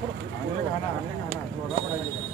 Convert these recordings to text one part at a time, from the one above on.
खाना खाना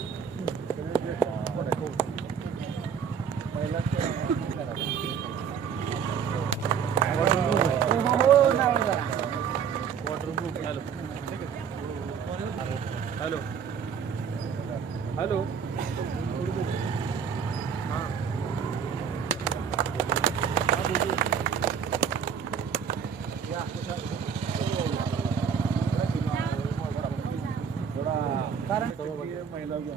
రూపాయలు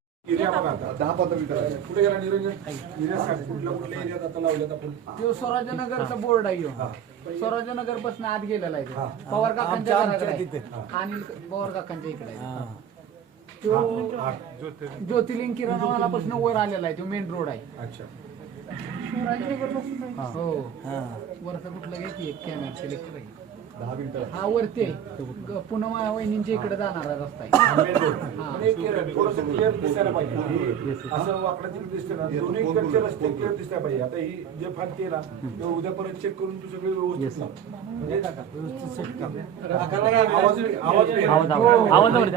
दहा पंधरा मीटर कुठे गेला निरंजन? एरिया सांग कुठल्या कुठल्या एरियात आता लावल्यात आपण? तो स्वराज्यनगरचा बोर्ड आहे. स्वराज्यनगरपासून आत गेलेला आहे तो. पवार काकांच्या घराकडे. अनिल पवार काकांच्या इकडे आहे. तो ज्योतिर्लिंग किराणावाला पासून वर आलेला आहे. तो मेन रोड आहे. अच्छा. हो. वरचा कुठला घ्यायची एक कॅमेरा सिलेक्टर आहे दहा मिनिटं हा वरती आहे. ग- पुन्हा वहिनींच्या इकडे जाणारा रस्ता आहे. क्लिअर दिसायला पाहिजे. असं वाकडा तिकडे दिसते ना. दोन्ही इकडचे रस्ते क्लिअर दिसायला पाहिजे. आता ही जे फांती आहे ना ते उद्या परत चेक करून तू सगळे व्यवस्थित लाव. म्हणजे आवाज आवाज नाही.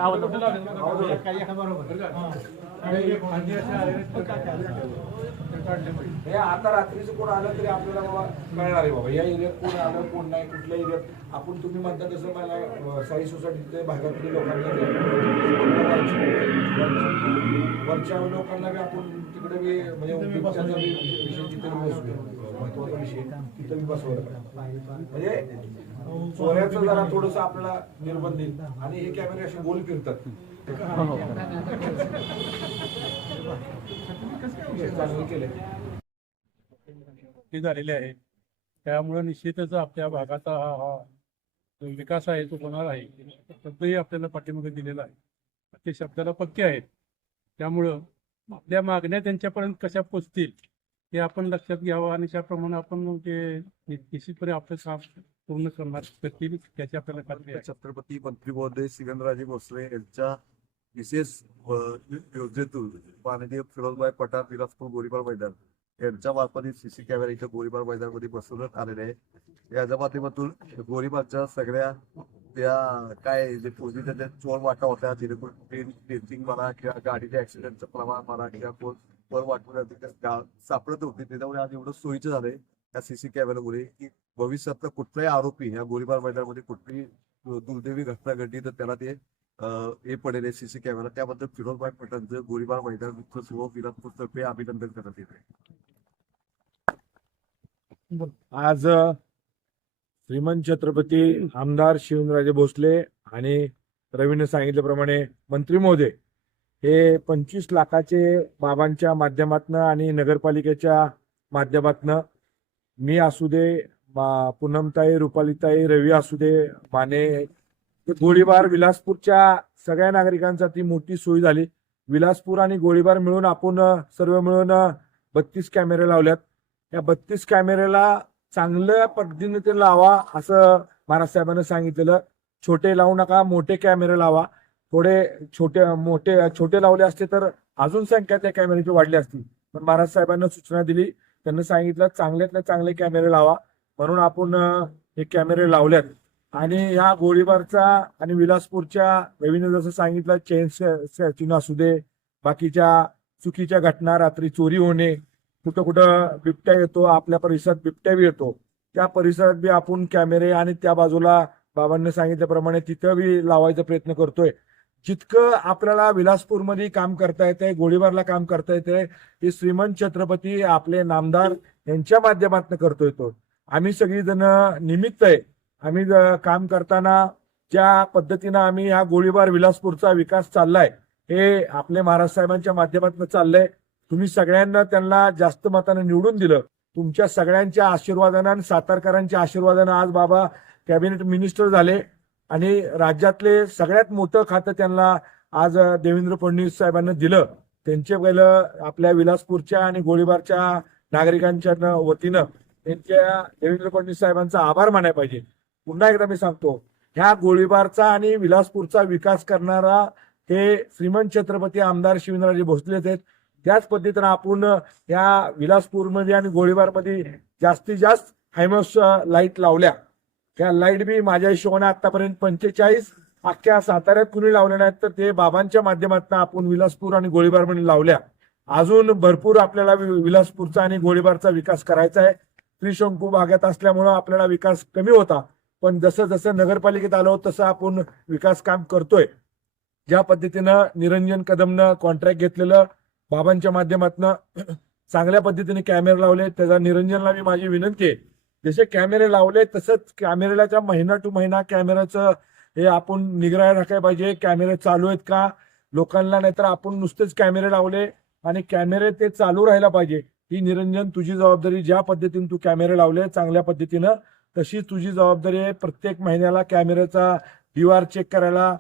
हे आता रात्रीचं कोण आलं तरी आपल्याला बाबा कळणार आहे बाबा. या एरियात कोण आलं कोण नाही कुठल्या एरियात? आपण तुम्ही म्हणता तसं मला साई सोसायटीतल्या भागातल्या लोकांना वरच्या लोकांना बी आपण तिकडे बी म्हणजे विषय तिथे महत्त्वाचा विषय तिथं बी बसवायला पाहिजे म्हणजे चोऱ्याचं जरा थोडस आपल्याला निर्बंध येईल. आणि हे कॅमेरे असे गोल फिरतात. चांगलं केलंय. हे झालेले आहे. त्यामुळे निश्चितच आपल्या भागाचा हा हा विकास आहे तो होणार आहे. शब्दही आपल्याला पाठीमागे दिलेला आहे. ते शब्दाला पक्के आहेत. त्यामुळं आपल्या मागण्या त्यांच्यापर्यंत कशा पोचतील हे आपण लक्षात घ्यावं आणि त्याप्रमाणे आपण ते निश्चितपणे आपलं काम पूर्ण करणार करतील त्याची आपल्याला खात्री आहे. छत्रपती मंत्री महोदय शिवेंद्रराजे भोसले यांच्या विशेष योजनेतून माननीय फिरोजबाई पठार विलासपूर गोरीबाल मैदान यांच्या मार्फत सीसी कॅमेरा इथं गोळीबार मैदानामध्ये बसवण्यात आलेले आहे याच्या माध्यमातून गोळीबारच्या सगळ्या त्या काय जे पूर्वी त्या चोर वाटा होत्या जेणेकरून ट्रेन टेस्टिंग म्हणा किंवा गाडीच्या ऍक्सिडेंटचं प्रमाण म्हणा किंवा कोण वर वाटून सापडत होते. त्याच्यामुळे आज एवढं सोयीचं झालंय या सीसी कॅमेरामुळे की भविष्यातला कुठलाही आरोपी या गोळीबार मैदानामध्ये कुठलीही दुर्दैवी घटना घडली तर त्याला ते हे पडेल सीसी कॅमेरा त्याबद्दल फिरोजभाई पठाणचं गोळीबार मैदान मुख्य सुरू विराटपूर तर्फे अभिनंदन करण्यात येते आज श्रीमंत छत्रपती आमदार शिवराजे भोसले आणि रवीने सांगितल्याप्रमाणे मंत्री महोदय हे पंचवीस लाखाचे बाबांच्या माध्यमातनं आणि नगरपालिकेच्या माध्यमातनं मी असू दे पूनमताई रुपालीताई रवी असू दे माने गोळीबार विलासपूरच्या सगळ्या नागरिकांसाठी मोठी सोय झाली. विलासपूर आणि गोळीबार मिळून आपण सर्व मिळून बत्तीस कॅमेरे लावल्यात. या बत्तीस कॅमेऱ्याला चांगल्या पद्धतीने ते लावा असं महाराज साहेबांनी सांगितलेलं. छोटे लावू नका मोठे कॅमेरे लावा. थोडे छोटे मोठे छोटे लावले असते तर अजून संख्या त्या कॅमेऱ्याची वाढली असती. पण महाराज साहेबांना सूचना दिली. त्यांनी सांगितलं चांगल्यातले चांगले कॅमेरे लावा. म्हणून आपण हे कॅमेरे लावल्यात आणि ह्या गोळीबारचा आणि विलासपूरच्या रवीने जसं सांगितलं चेन असू दे बाकीच्या चुकीच्या घटना रात्री चोरी होणे कुठं कुठं बिबट्या येतो आपल्या परिसरात बिबट्या बी येतो. त्या परिसरात बी आपण कॅमेरे आणि त्या बाजूला बाबांनी सांगितल्याप्रमाणे तिथं बी लावायचा प्रयत्न करतोय. जितकं आपल्याला विलासपूरमध्ये काम करता येते गोळीबारला काम करता येते हे श्रीमंत छत्रपती आपले नामदार यांच्या माध्यमातून करतोय तो. आम्ही सगळीजण निमित्त आहे. आम्ही ज- काम करताना ज्या पद्धतीनं आम्ही हा गोळीबार विलासपूरचा विकास चाललाय हे आपले महाराज साहेबांच्या माध्यमातून चाललंय. तुम्ही सगळ्यांना त्यांना जास्त मतानं निवडून दिलं. तुमच्या सगळ्यांच्या आशीर्वादानं आणि सातारकरांच्या आशीर्वादानं आज बाबा कॅबिनेट मिनिस्टर झाले आणि राज्यातले सगळ्यात मोठं खातं त्यांना आज देवेंद्र फडणवीस साहेबांना दिलं. त्यांचे पहिलं आपल्या विलासपूरच्या आणि गोळीबारच्या नागरिकांच्या वतीनं त्यांच्या देवेंद्र फडणवीस साहेबांचा आभार मानायला पाहिजे. पुन्हा एकदा मी सांगतो ह्या गोळीबारचा आणि विलासपूरचा विकास करणारा हे श्रीमंत छत्रपती आमदार शिवेंद्रराजे भोसलेच आहेत. त्याच पद्धतीनं आपण या विलासपूरमध्ये आणि गोळीबारमध्ये जास्तीत जास्त हायमस लाइट लावल्या. त्या लाइट बी माझ्या हिशोबाने आतापर्यंत पंचेचाळीस अख्ख्या साताऱ्यात कुणी लावल्या नाहीत तर ते बाबांच्या माध्यमातून आपण विलासपूर आणि गोळीबार म्हणून लावल्या. अजून भरपूर आपल्याला विलासपूरचा आणि गोळीबारचा विकास करायचा आहे. त्रिशंकू भागात असल्यामुळं आपल्याला विकास कमी होता. पण जसं जसं नगरपालिकेत आलो तसं आपण विकास काम करतोय. ज्या पद्धतीनं निरंजन कदमनं कॉन्ट्रॅक्ट घेतलेलं बाबांच्या माध्यमातून चांगल्या पद्धतीने कॅमेरे लावले. त्याचा निरंजनला मी माझी विनंती आहे. जसे कॅमेरे लावले तसंच कॅमेऱ्याच्या महिना टू महिना कॅमेऱ्याचं हे आपण निगराय राखायला पाहिजे. कॅमेरे चालू आहेत का? लोकांना नाहीतर आपण नुसतेच कॅमेरे लावले आणि कॅमेरे ते चालू राहायला पाहिजे. ही निरंजन तुझी जबाबदारी ज्या पद्धतीने तू कॅमेरे लावले चांगल्या पद्धतीनं तशी तुझी जबाबदारी आहे. प्रत्येक महिन्याला कॅमेऱ्याचा डी चेक करायला